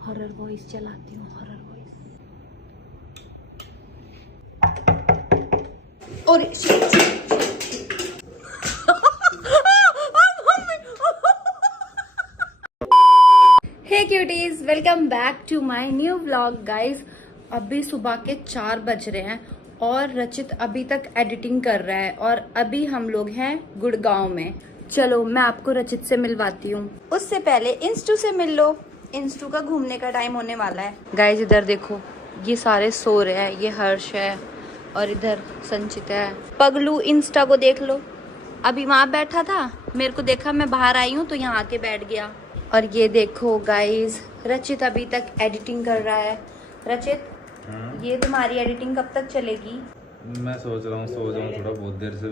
Horror voice चलाती हूँ, horror voice. और hey cuties, welcome back to my new vlog guys. अभी सुबह के 4 बज रहे हैं और रचित अभी तक एडिटिंग कर रहा है और अभी हम लोग हैं गुड़गांव में। चलो मैं आपको रचित से मिलवाती हूँ। उससे पहले इंस्टू से मिल लो, इंस्टू का घूमने का टाइम होने वाला है। गाइज इधर देखो, ये सारे सो रहे हैं। ये हर्ष है और इधर संचित है। पगलू इंस्टा को देख लो, अभी वहां बैठा था, मेरे को देखा, मैं बाहर आई हूँ तो यहाँ आके बैठ गया। और ये देखो गाइज, रचित अभी तक एडिटिंग कर रहा है। रचित, ये तुम्हारी एडिटिंग कब तक चलेगी? मैं सोच रहा हूँ सो जाऊँ थोड़ा, बहुत देर से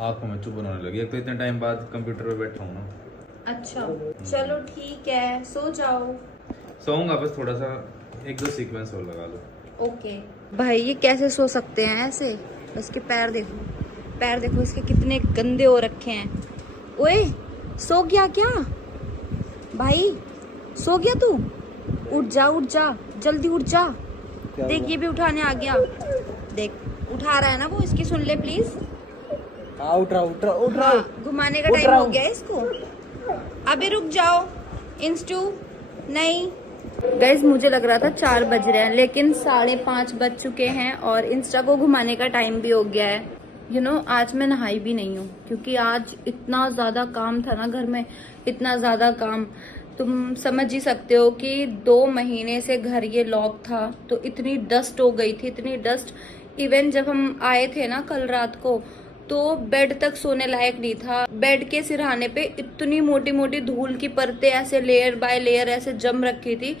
आँखों में चुभ होने लगी। एक तो इतने टाइम बाद कंप्यूटर पे बैठा हूँ ना। अच्छा चलो ठीक है, सो जाओ। सोऊंगा, बस थोड़ा सा 1-2 सीक्वेंस और लगा लो। ओके। भाई ये कैसे सो सकते हैं ऐसे? इसके पैर देखो, पैर देखो इसके कितने गंदे हो रखे हैं। ओए सो गया क्या भाई? सो गया तू? उठ जा, उठ जा, जल्दी उठ जा। देख ये भी उठाने आ गया। देख उठा रहा है ना वो, इसकी सुन ले प्लीज। उठ रहा। हाँ, घुमाने का टाइम हो गया इसको। अभी रुक जाओ इंस्टू। नहीं गाइज, मुझे लग रहा था 4 बज रहे हैं, लेकिन 5:30 बज चुके हैं और इंस्टा को घुमाने का टाइम भी हो गया है। आज मैं नहाई भी नहीं हूँ क्योंकि आज इतना ज्यादा काम था ना घर में, इतना ज्यादा काम। तुम समझ ही सकते हो कि 2 महीने से घर ये लॉक था, तो इतनी डस्ट हो गई थी, इतनी डस्ट। इवन जब हम आए थे ना कल रात को, तो बेड तक सोने लायक नहीं था। बेड के सिरहाने पे इतनी मोटी मोटी धूल की परतें ऐसे लेयर बाय लेयर ऐसे जम रखी थी।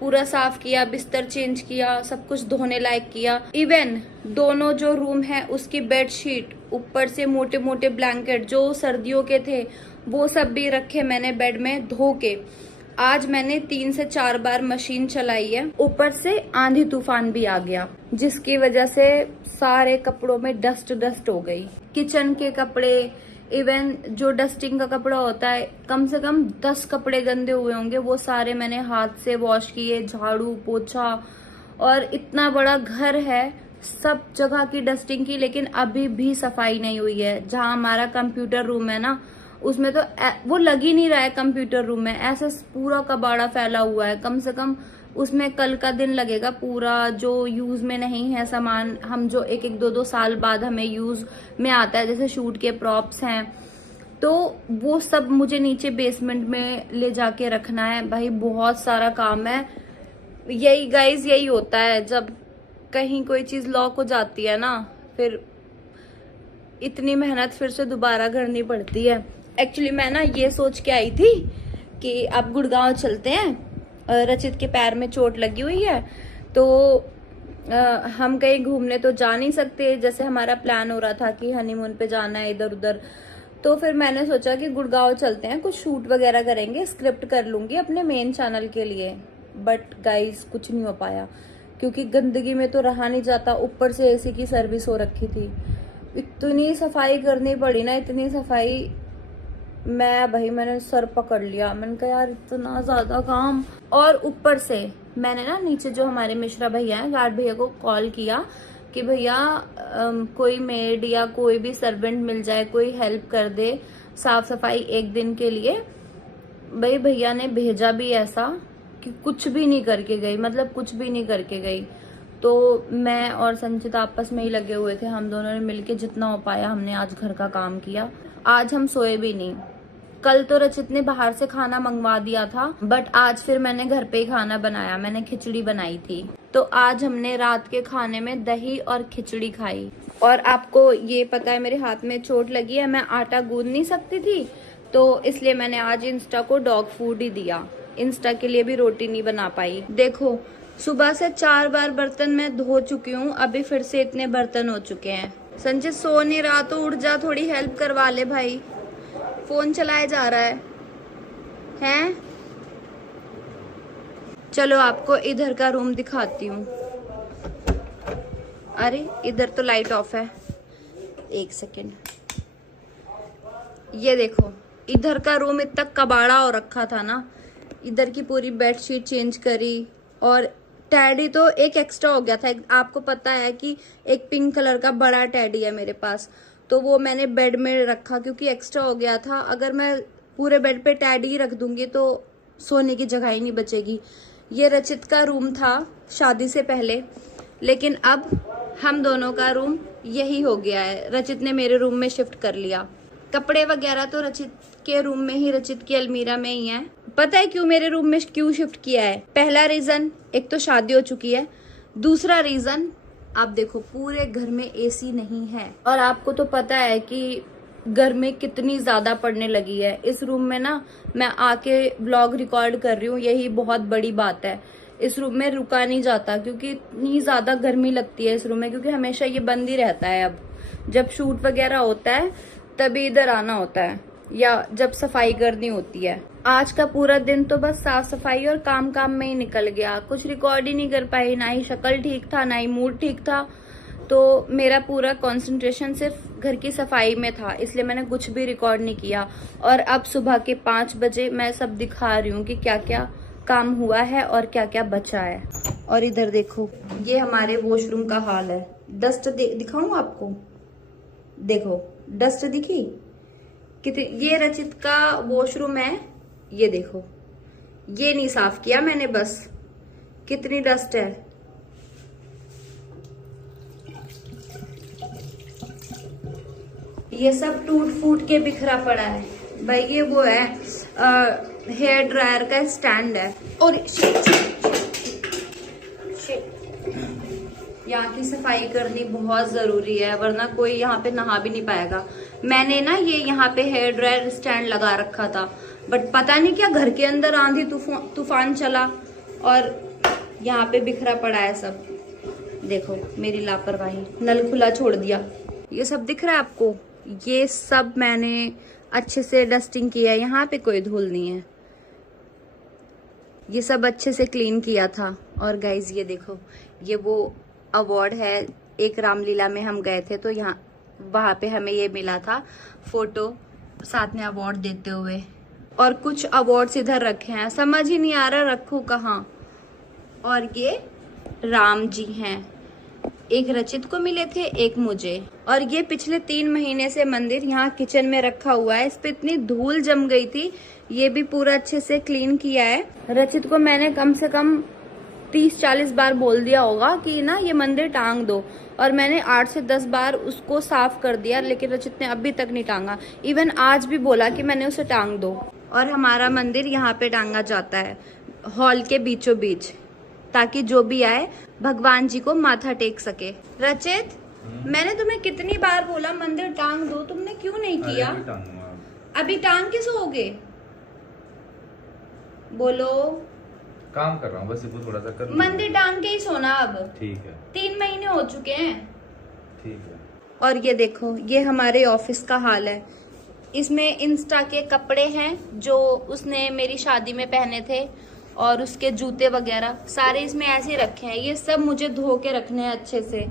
पूरा साफ किया, बिस्तर चेंज किया, सब कुछ धोने लायक किया। इवन दोनों जो रूम है उसकी बेडशीट, ऊपर से मोटे मोटे ब्लैंकेट जो सर्दियों के थे, वो सब भी रखे मैंने बेड में धो के। आज मैंने 3 से 4 बार मशीन चलाई है। ऊपर से आंधी तूफान भी आ गया, जिसकी वजह से सारे कपड़ों में डस्ट हो गई। किचन के कपड़े, इवन जो डस्टिंग का कपड़ा होता है, कम से कम 10 कपड़े गंदे हुए होंगे, वो सारे मैंने हाथ से वॉश किए, झाड़ू पोछा। और इतना बड़ा घर है, सब जगह की डस्टिंग की, लेकिन अभी भी सफाई नहीं हुई है। जहाँ हमारा कंप्यूटर रूम है ना, उसमें तो वो लग ही नहीं रहा है। कंप्यूटर रूम में ऐसे पूरा कबाड़ा फैला हुआ है। कम से कम उसमें कल का दिन लगेगा पूरा, जो यूज में नहीं है सामान, हम जो 1-2 साल बाद हमें यूज में आता है, जैसे शूट के प्रॉप्स हैं, तो वो सब मुझे नीचे बेसमेंट में ले जाके रखना है। भाई बहुत सारा काम है। यही गाइज, यही होता है जब कहीं कोई चीज लॉक हो जाती है ना, फिर इतनी मेहनत फिर से दोबारा करनी पड़ती है। एक्चुअली मैं ना ये सोच के आई थी कि अब गुड़गांव चलते हैं, रचित के पैर में चोट लगी हुई है, तो हम कहीं घूमने तो जा नहीं सकते, जैसे हमारा प्लान हो रहा था कि हनीमून पे जाना है इधर उधर। तो फिर मैंने सोचा कि गुड़गांव चलते हैं, कुछ शूट वगैरह करेंगे, स्क्रिप्ट कर लूंगी अपने मेन चैनल के लिए। बट गाइज कुछ नहीं हो पाया क्योंकि गंदगी में तो रहा नहीं जाता। ऊपर से एसी की सर्विस हो रखी थी, इतनी सफाई करनी पड़ी ना, इतनी सफाई। मैंने सर पकड़ लिया, मैंने कहा यार इतना ज्यादा काम। और ऊपर से मैंने ना नीचे जो हमारे मिश्रा भैया हैं, गार्ड भैया को कॉल किया कि भैया कोई मेड या कोई भी सर्वेंट मिल जाए, कोई हेल्प कर दे साफ सफाई 1 दिन के लिए। भाई भैया ने भेजा भी ऐसा कि कुछ भी नहीं करके गई, मतलब कुछ भी नहीं करके गई। तो मैं और संचित आपस में ही लगे हुए थे, हम दोनों ने मिलके जितना हो पाया हमने आज घर का काम किया। आज हम सोए भी नहीं। कल तो रचित ने बाहर से खाना मंगवा दिया था, बट आज फिर मैंने घर पे ही खाना बनाया। मैंने खिचड़ी बनाई थी, तो आज हमने रात के खाने में दही और खिचड़ी खाई। और आपको ये पता है मेरे हाथ में चोट लगी है, मैं आटा गूंद नहीं सकती थी, तो इसलिए मैंने आज इंस्टा को डॉग फूड ही दिया। इंस्टा के लिए भी रोटी नहीं बना पाई। देखो सुबह से 4 बार बर्तन मैं धो चुकी हूँ, अभी फिर से इतने बर्तन हो चुके हैं। संचित सो नहीं रहा तो उठ जा, थोड़ी हेल्प करवा ले भाई, फोन चलाया जा रहा है हैं? चलो आपको इधर का रूम दिखाती हूँ। अरे इधर तो लाइट ऑफ है, 1 सेकेंड। ये देखो इधर का रूम इतना कबाड़ा हो रखा था ना, इधर की पूरी बेडशीट चेंज करी और टैडी तो एक एक्स्ट्रा हो गया था। आपको पता है कि एक पिंक कलर का बड़ा टैडी है मेरे पास, तो वो मैंने बेड में रखा क्योंकि एक्स्ट्रा हो गया था। अगर मैं पूरे बेड पे टैडी रख दूंगी तो सोने की जगह ही नहीं बचेगी। ये रचित का रूम था शादी से पहले, लेकिन अब हम दोनों का रूम यही हो गया है। रचित ने मेरे रूम में शिफ्ट कर लिया। कपड़े वगैरह तो रचित के रूम में ही, रचित की अलमीरा में ही है। पता है क्यों मेरे रूम में क्यों शिफ्ट किया है? पहला रीजन, एक तो शादी हो चुकी है। दूसरा रीजन, आप देखो पूरे घर में एसी नहीं है और आपको तो पता है कि गर्मी कितनी ज्यादा पड़ने लगी है। इस रूम में ना मैं आके व्लॉग रिकॉर्ड कर रही हूँ, यही बहुत बड़ी बात है। इस रूम में रुका नहीं जाता क्योंकि इतनी ज्यादा गर्मी लगती है इस रूम में, क्योंकि हमेशा ये बंद ही रहता है। अब जब शूट वगैरह होता है तभी इधर आना होता है या जब सफाई करनी होती है। आज का पूरा दिन तो बस साफ सफाई और काम काम में ही निकल गया। कुछ रिकॉर्ड ही नहीं कर पाई, ना ही शक्ल ठीक था ना ही मूड ठीक था। तो मेरा पूरा कंसंट्रेशन सिर्फ घर की सफाई में था, इसलिए मैंने कुछ भी रिकॉर्ड नहीं किया। और अब सुबह के 5 बजे मैं सब दिखा रही हूँ कि क्या क्या काम हुआ है और क्या क्या बचा है। और इधर देखो, ये हमारे वॉशरूम का हाल है। डस्ट दिखाऊं आपको? देखो डस्ट दिखी कितनी। ये रचित का वॉशरूम है, ये देखो, ये नहीं साफ किया मैंने, बस कितनी डस्ट है। ये सब टूट फूट के बिखरा पड़ा है भाई। ये वो है हेयर ड्रायर का स्टैंड है। और यहाँ की सफाई करनी बहुत जरूरी है, वरना कोई यहाँ पे नहा भी नहीं पाएगा। मैंने ना ये यहाँ पे हेयर ड्रायर स्टैंड लगा रखा था, बट पता नहीं क्या घर के अंदर आंधी तूफान चला और यहाँ पे बिखरा पड़ा है सब। देखो मेरी लापरवाही, नल खुला छोड़ दिया। ये सब दिख रहा है आपको? ये सब मैंने अच्छे से डस्टिंग किया है, यहाँ पे कोई धूल नहीं है। ये सब अच्छे से क्लीन किया था। और गाइज ये देखो, ये वो अवार्ड है, एक रामलीला में हम गए थे तो यहाँ वहां पे हमें ये मिला था फोटो साथ में अवार्ड देते हुए। और कुछ अवार्ड्स इधर रखे हैं, समझ ही नहीं आ रहा रखूं कहाँ। और ये राम जी हैं, एक रचित को मिले थे, एक मुझे। और ये पिछले 3 महीने से मंदिर यहाँ किचन में रखा हुआ है। इस पे इतनी धूल जम गई थी, ये भी पूरा अच्छे से क्लीन किया है। रचित को मैंने कम से कम 30-40 बार बोल दिया होगा कि ना ये मंदिर टांग दो, और मैंने 8 से 10 बार उसको साफ कर दिया, लेकिन रचित ने अभी तक नहीं टांगा। इवन आज भी बोला कि मैंने उसे टांग दो। और हमारा मंदिर यहाँ पे टांगा जाता है हॉल के बीचों बीच, ताकि जो भी आए भगवान जी को माथा टेक सके। रचित, मैंने तुम्हें कितनी बार बोला मंदिर टांग दो, तुमने क्यों नहीं किया? अभी टांग के सोओगे? बोलो। काम कर रहा हूँ बस, इसको थोड़ा सा कर। मंदिर टांग के ही सोना अब। ठीक है। 3 महीने हो चुके हैं। ठीक है। और ये देखो, ये हमारे ऑफिस का हाल है। इसमें इंस्टा के कपड़े हैं जो उसने मेरी शादी में पहने थे, और उसके जूते वगैरह सारे इसमें ऐसे रखे हैं। ये सब मुझे धो के रखने हैं अच्छे से।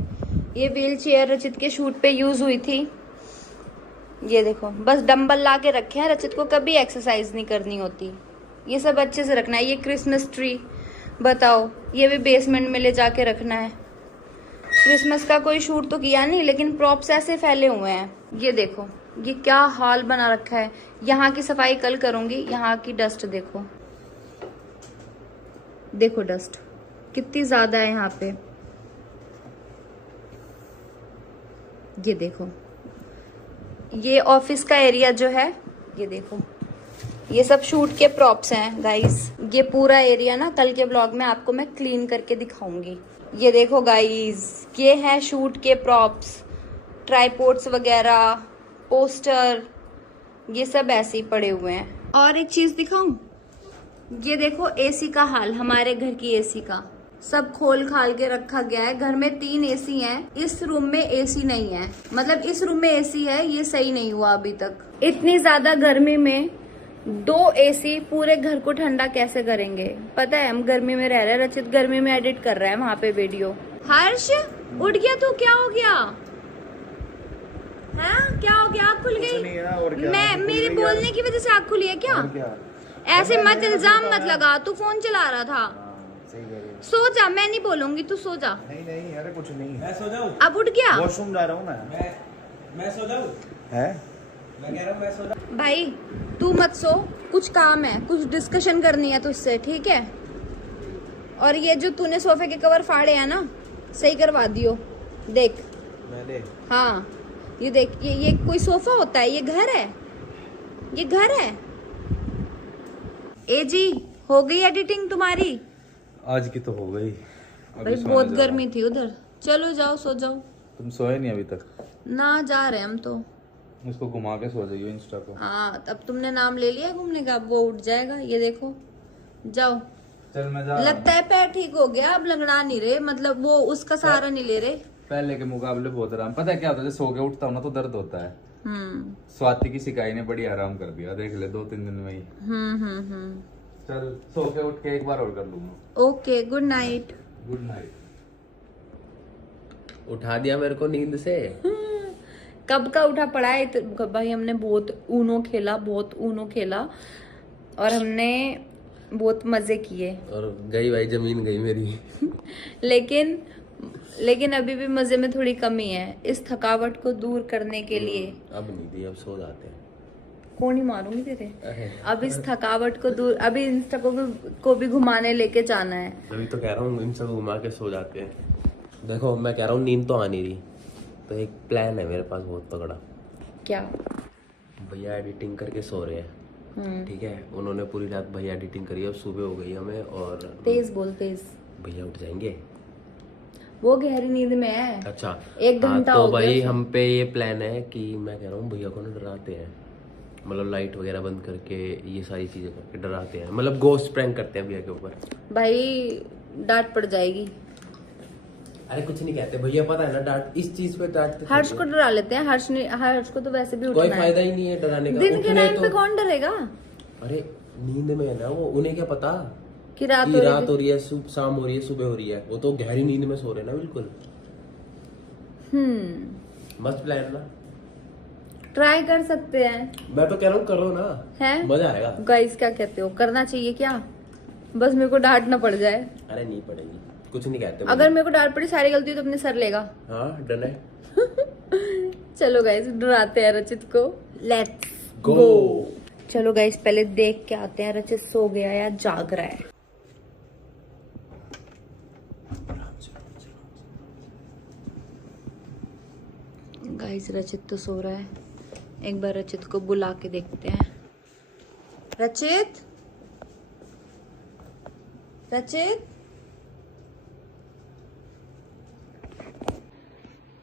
ये व्हील चेयर रचित के शूट पे यूज हुई थी। ये देखो, बस डंबल ला के रखे हैं, रचित को कभी एक्सरसाइज नहीं करनी होती। ये सब अच्छे से रखना है। ये क्रिसमस ट्री, बताओ, ये भी बेसमेंट में ले जाके रखना है। क्रिसमस का कोई शूट तो किया नहीं, लेकिन प्रॉप्स ऐसे फैले हुए हैं। ये देखो, ये क्या हाल बना रखा है। यहाँ की सफाई कल करूंगी। यहाँ की डस्ट देखो, देखो डस्ट कितनी ज्यादा है यहाँ पे। ये देखो, ये ऑफिस का एरिया जो है, ये देखो, ये सब शूट के प्रॉप्स हैं गाइस। ये पूरा एरिया ना कल के ब्लॉग में आपको मैं क्लीन करके दिखाऊंगी। ये देखो गाइस, ये है शूट के प्रॉप्स, ट्राइपॉड्स वगैरह, पोस्टर, ये सब ऐसे ही पड़े हुए हैं। और एक चीज दिखाऊं, ये देखो एसी का हाल, हमारे घर की एसी का सब खोल खाल के रखा गया है। घर में 3 एसी हैं, इस रूम में एसी नहीं है। मतलब इस रूम में एसी है, ये सही नहीं हुआ अभी तक। इतनी ज्यादा गर्मी में 2 एसी पूरे घर को ठंडा कैसे करेंगे? पता है हम गर्मी में रह रहे हैं, रचित गर्मी में एडिट कर रहा है वहाँ पे वीडियो। हर्ष उठ गया तो क्या हो गया? है क्या हो गया? आँख खुल गई? मैं मेरे बोलने की वजह से आँख खुली है क्या? ऐसे मत इल्जाम मत लगा, तू फोन चला रहा था। हाँ, सही कह रही हो। सो जा, मैं नहीं बोलूंगी, तू सो जा। नहीं नहीं, अरे कुछ नहीं। मैं सो जाऊं? अब उठ गया वॉशरूम जा रहा हूँ मैं सो जाऊं? है। मैं कह रहा हूं मैं सो जाऊं। भाई तू मत सो, कुछ काम है, कुछ डिस्कशन करनी है तुझसे, ठीक है? और ये जो तूने सोफे के कवर फाड़े हैं ना, सही करवा दियो। देख, मैंने हाँ ये देख, ये कोई सोफा होता है? ये घर है, ये घर है। ए जी, हो गई एडिटिंग तुम्हारी? आज की तो हो गई। अभी भाई सोने बहुत जा रहा गर्मी थी उधर। चलो जाओ, सो जाओ। हूँ। तुम सोए नहीं अभी तक? ना, जा रहे हैं हम तो। इसको घुमा के सो जाइए इंस्टा को। हाँ, तब तुमने नाम ले लिया घूमने का, अब वो उठ जाएगा। ये देखो, जाओ। चल मैं जा रहा लगता है पैर ठीक हो गया, अब लंगड़ा नहीं रहे, मतलब वो उसका सहारा नहीं ले रहे। पहले के मुकाबले बहुत आराम। पता है क्या होता है, जब सो के उठता हूँ ना तो दर्द होता है। स्वाति की सिकाई ने बड़ी आराम कर दिया, देख ले 2-3 दिन में ही। चल सो के उठ के एक बार और कर लूंगा। Okay, good night. Good night. उठा दिया मेरे को नींद से। कब का उठा पड़ा है तो भाई, हमने बहुत ऊनो खेला और हमने बहुत मजे किए। और गई भाई, जमीन गई मेरी। लेकिन अभी भी मजे में थोड़ी कमी है। इस थकावट को दूर करने के लिए अब नहीं दी, अब सो जाते हैं। कौन ही मारूंगी तेरे। अब इस थकावट को दूर, अभी इंस्टा को भी घुमाने लेके जाना है। अभी तो कह रहा हूँ इन सब घुमा के सो जाते हैं। देखो मैं कह रहा हूँ नींद तो आ नहीं रही, तो एक प्लान है मेरे पास बहुत तगड़ा। क्या? भैया एडिटिंग करके सो रहे हैं, ठीक है? उन्होंने पूरी रात भैया एडिटिंग करी, अब सुबह हो गई हमें। और तेज बोल, तेज। भैया उठ जाएंगे, वो गहरी नींद में है। अच्छा 1 घंटा तो हो गया भाई उसे। हम पे ये प्लान है कि मैं कह रहा हूँ भैया को ना डराते हैं, मतलब लाइट वगैरह बंद करके ये सारी चीजें करके डराते हैं, मतलब गोस्ट प्रैंक करते हैं भैया के ऊपर। भाई डांट पड़ जाएगी। अरे कुछ नहीं कहते भैया, पता है ना डांट, इस चीज पे डांटते हर्ष को डरा लेते हैं। हर्ष को तो वैसे भी उठना कोई है। फायदा ही नहीं है डराने का। दिन के उठने टाइम पे कौन डरेगा? अरे नींद में है ना वो, उन्हें क्या पता कि रात कि हो रही रात हो रही है, शाम हो रही है, सुबह हो रही है। वो तो गहरी नींद में सो रहे हैं ना, बिल्कुल। मस्त प्लान ना, ट्राई कर सकते हैं। मैं तो कह रहा हूँ करो ना, है मजा आएगा। गाइस, क्या कहते हो, करना चाहिए क्या? बस मेरे को डांट ना पड़ जाए। अरे नहीं पड़ेगी, कुछ नहीं कहते। अगर मेरे को डांट पड़ी, सारी गलती तो अपने सर लेगा। हाँ डन है। चलो गाइस, डराते हैं रचित को। Let's go. चलो गाइस, पहले देख के आते हैं रचित सो गया या जाग रहा है। गाइस रचित तो सो रहा है, एक बार रचित को बुला के देखते हैं। रचित, रचित।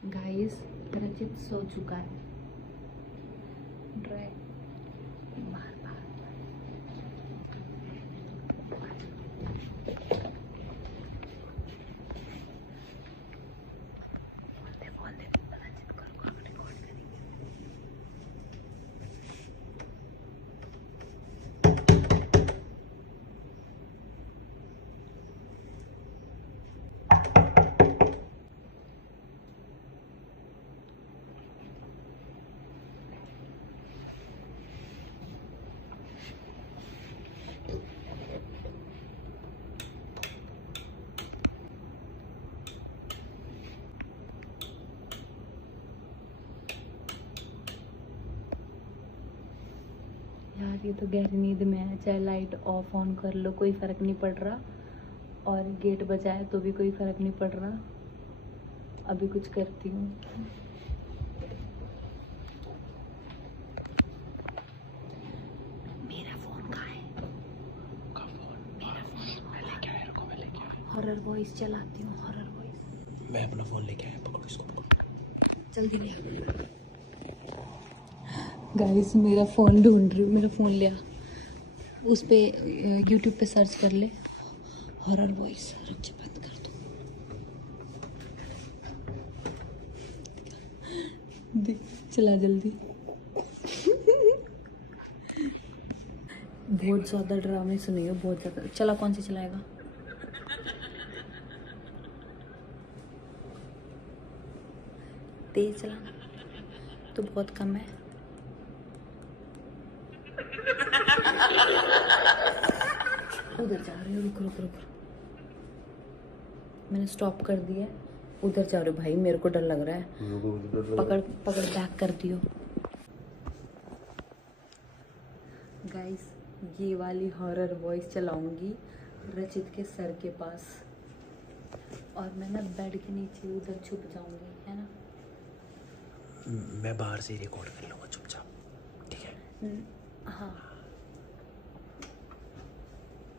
गाइस रचित सो चुका है। ड्राई बार बार यार, ये तो गहरी नींद में है। चाहे लाइट ऑफ ऑन कर लो, कोई फर्क नहीं पड़ रहा। और गेट बजाए तो भी कोई फर्क नहीं पड़ रहा। अभी कुछ करती हूँ। मेरा फोन कहाँ है? हॉरर वॉइस चलाती हूँ, हॉरर वॉइस। मैं अपना फोन लेके आया, पकड़ो इसको, पकड़ो। जल्दी ले। गाइस मेरा फ़ोन ढूंढ रही हूँ, मेरा फ़ोन लिया। उस पे यूट्यूब पे सर्च कर ले हॉरर वॉइस। रुक, बंद कर दो। चला जल्दी। बहुत ज़्यादा ड्रामे सुनिए, बहुत ज़्यादा। चला, कौन सी चलाएगा? तेज चलाना तो बहुत कम है। उधर जा रहे हो, रुको रुको रुको, मैंने स्टॉप कर दिया। उधर जा रहे हो भाई, मेरे को डर लग रहा है। पकड़ पकड़ बैक कर दियो। गाइस ये वाली हॉरर वॉइस चलाऊंगी रचित के सर के पास, और मैं ना बेड के नीचे उधर छुप जाऊंगी, है ना। मैं बाहर से ही रिकॉर्ड कर लूंगा चुपचाप, ठीक है? हाँ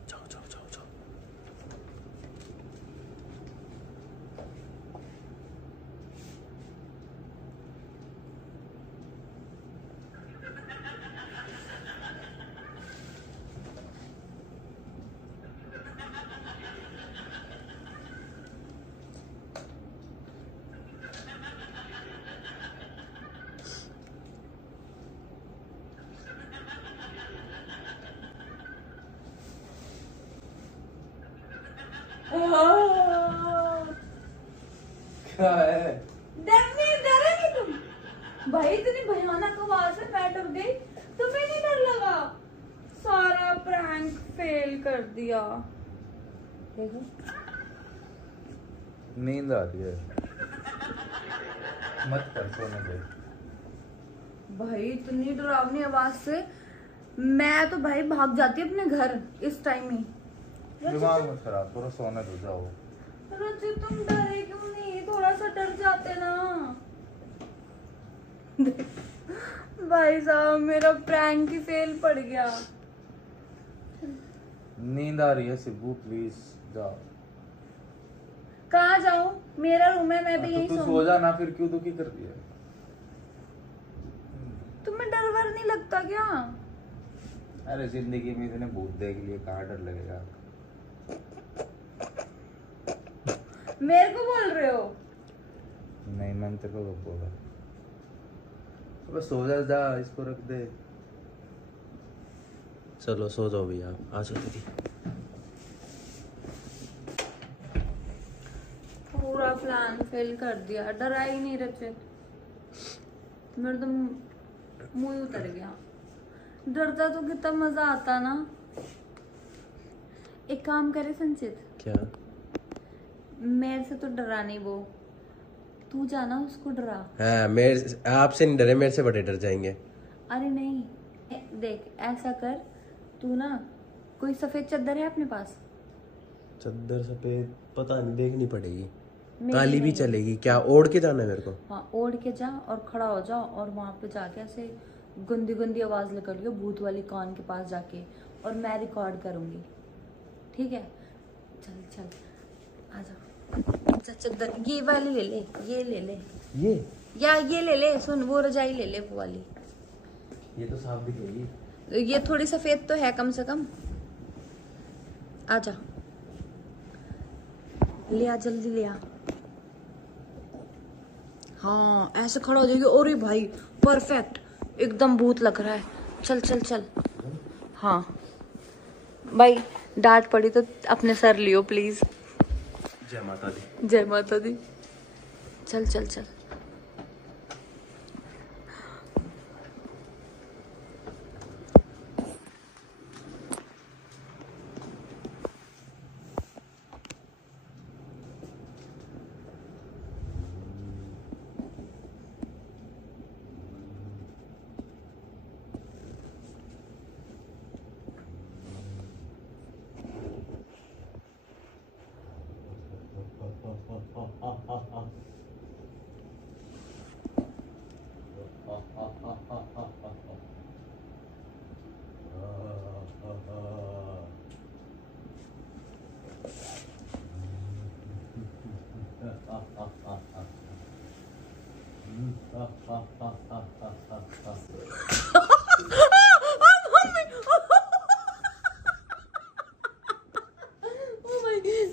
जाओ जाओ जाओ जाओ। क्या है? डरे नहीं तुम भाई, इतनी भयानक आवाज से मैं डर गई। तुम्हें नहीं डर लगा? सारा प्रैंक फेल कर दिया। देखो नींद आ रही है, मत कर, सोने दे। भाई इतनी डरावनी आवाज से मैं तो भाई भाग जाती अपने घर इस टाइम ही। दिमाग मत खराब करो, सोने दो, जाओ। रचित तुम डरे क्यों नहीं? थोड़ा सा डर जाते ना। भाई साहब मेरा प्रैंक ही फेल पड़ गया। नींद आ रही है सिब्बू, प्लीज जाओ। कहाँ जाऊं? मेरा रूम है, मैं भी तो यहीं तू सो सोऊंगी। जा ना, फिर क्यों दुखी कर दिया? तुम्हें डर वर नहीं लगता क्या? अरे जिंदगी में इतने भूत देख लिए, कहाँ डर लगेगा? मेरे को बोल रहे हो? नहीं, मैंने तेरे को बोला। अबे सो जा, इसको रख दे। चलो सो जाओ भैया, आ जाओ दीदी। पूरा प्लान फेल कर दिया, डरा ही नहीं रचित। मेरा तो मुंह उतर गया। डरता तो कितना मजा आता ना। एक काम करे संचित, क्या? मेरे से तो डरा नहीं वो, तू जाना उसको डरा। हाँ, मेरे आपसे नहीं डरे, मेरे से बड़े डर जाएंगे। अरे नहीं, देख ऐसा कर, तू ना कोई सफेद चादर है अपने पास? चद्दर सफेद पता नहीं, देखनी पड़ेगी। मेरी काली भी नहीं। चलेगी क्या? ओढ़ के जाना है मेरे को? हाँ ओढ़ के जा और खड़ा हो जा, और वहां पे जाके ऐसे गंदी गंदी आवाज निकालियो भूत वाली कान के पास जाके, और मैं रिकॉर्ड करूंगी, ठीक है? चल चल आ जा। अच्छा चादर ये वाली ले ले, ये ले ले, ये ये ले ले। सुन वो रजाई ले ले, वो वाली। ये तो साफ दिखेगी। ये थोड़ी सफेद तो है कम से कम। आजा, ले आ जल्दी ले आ। हाँ ऐसे खड़ा हो जाएगी। और भाई परफेक्ट, एकदम भूत लग रहा है। चल चल चल। हाँ भाई डांट पड़ी तो अपने सर लियो प्लीज। जय माता दी। जय माता दी। चल चल चल।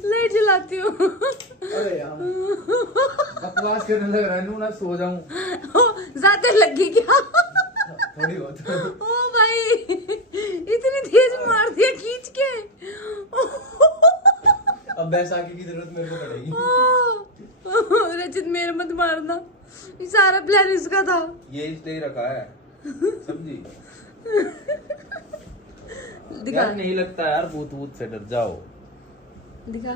लाइट जलाती हूँ। अरे यार बकवास करने लग रहा है, नू ना सो जाऊं। ज्यादा लगी क्या? थोड़ी बहुत। ओ भाई इतनी तेज मार दिया खींच के। अब बैसाखी की जरूरत मेरे को पड़ेगी। रचित मेरे मत मारना, ये सारा प्लान इसका था। ये इसलिए रखा है, समझी? दिखा यार नहीं लगता यार, भूत भूत से डर जाओ। दिखा।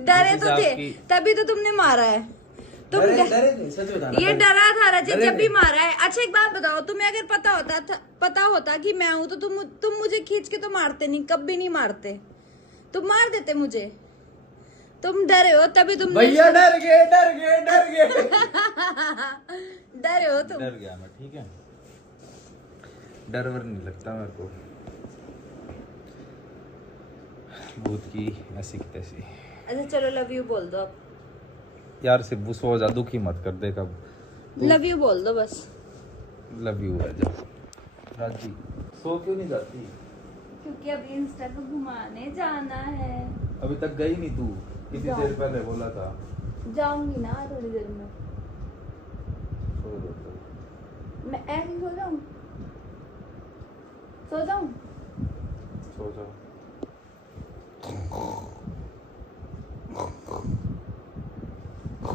डरे तो थे तभी तो तुमने मारा है। तुम डरे थे, सच बताना। ये डरा था रजत जब भी मारा है। अच्छा एक बात बताओ, तुम्हें अगर पता होता कि मैं हूं तो तुम मुझे खींच के तो मारते नहीं, कभी नहीं मारते, तुम मार देते मुझे। तुम डरे हो तभी तुम भैया डर गए डरे हो तुम। डर गया मैं, ठीक है, डर वर नहीं लगता मेरे को भूत की ऐसी की तैसी। अच्छा चलो लव यू बोल दो अब। यार सिब्बू सो जा, दुखी मत कर दे कब। लव यू बोल दो बस। लव यू है जा। राजी सो क्यों नहीं जाती? क्योंकि अभी इंस्टा को घुमाने जाना है। अभी तक गई नहीं तू, कितनी देर पहले बोला था। जाऊंगी ना थोड़ी देर में। सो जा तो। मैं ऐसे ही सो जाऊं? सो जाऊं? सो जाओ।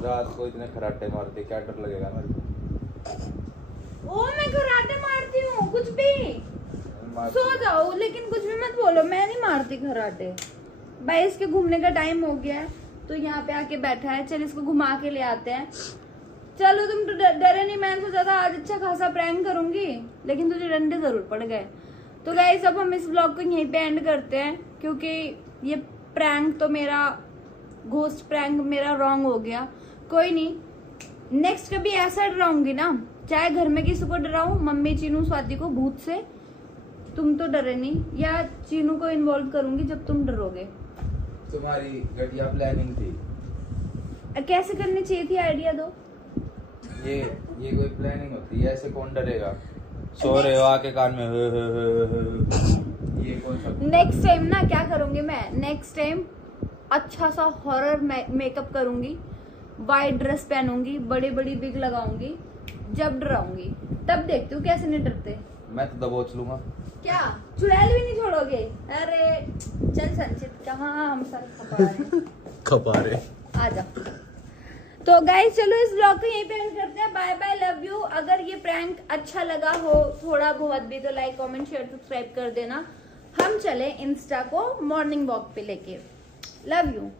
रात को इतने खराटे मारते, क्या डर लगेगा मेरे को? ओ मैं कराटे मारती हूँ, कुछ भी मारती सो जाओ, लेकिन कुछ भी मत बोलो। मैं नहीं मारती कराटे भाई। इसके घूमने का टाइम हो गया है तो यहाँ पे आके बैठा है। चल इसको घुमा के ले आते हैं। चलो तुम तो डरे नहीं। मैंने सोचा था आज अच्छा खासा प्रैंक करूंगी, लेकिन तुझे डंडे जरूर पड़ गए। तो गाइस अब हम इस ब्लॉग को यहीं पे एंड करते हैं, क्योंकि ये प्रैंक तो मेरा, घोस्ट प्रैंक मेरा रॉन्ग हो गया। कोई नहीं, नेक्स्ट कभी ऐसा डराऊंगी ना, चाहे घर में किसी को डराऊं, मम्मी चीनू स्वाति को भूत से, तुम तो डरे नहीं, या चीनू को इन्वॉल्व करूंगी जब तुम डरोगे। तुम्हारी घटिया प्लानिंग थी। कैसे करनी चाहिए थी, आइडिया दो। ये कोई प्लानिंग होती है? ऐसे कौन डरेगा? सो रहे हो आके कान में ये कौन सा? नेक्स्ट टाइम ना क्या करूंगी मैं, नेक्स्ट टाइम अच्छा सा हॉरर मेकअप करूंगी, वाइट ड्रेस पहनूंगी, बड़ी बड़ी बिग लगाऊंगी, जब डराऊंगी तब देखती हूँ कैसे नहीं डरते। मैं तो दबोच लूंगा। क्या चुड़ैल भी नहीं छोड़ोगे? अरे चल संचित, कहाँ हम सर खपारे। आ जा। तो गाइस चलो इस ब्लॉग को यहीं पे एंड करते हैं। Bye bye, love you. अगर ये प्रैंक अच्छा लगा हो थोड़ा बहुत भी तो लाइक कमेंट शेयर सब्सक्राइब कर देना। हम चले इंस्टा को मॉर्निंग वॉक पे लेके। Love you.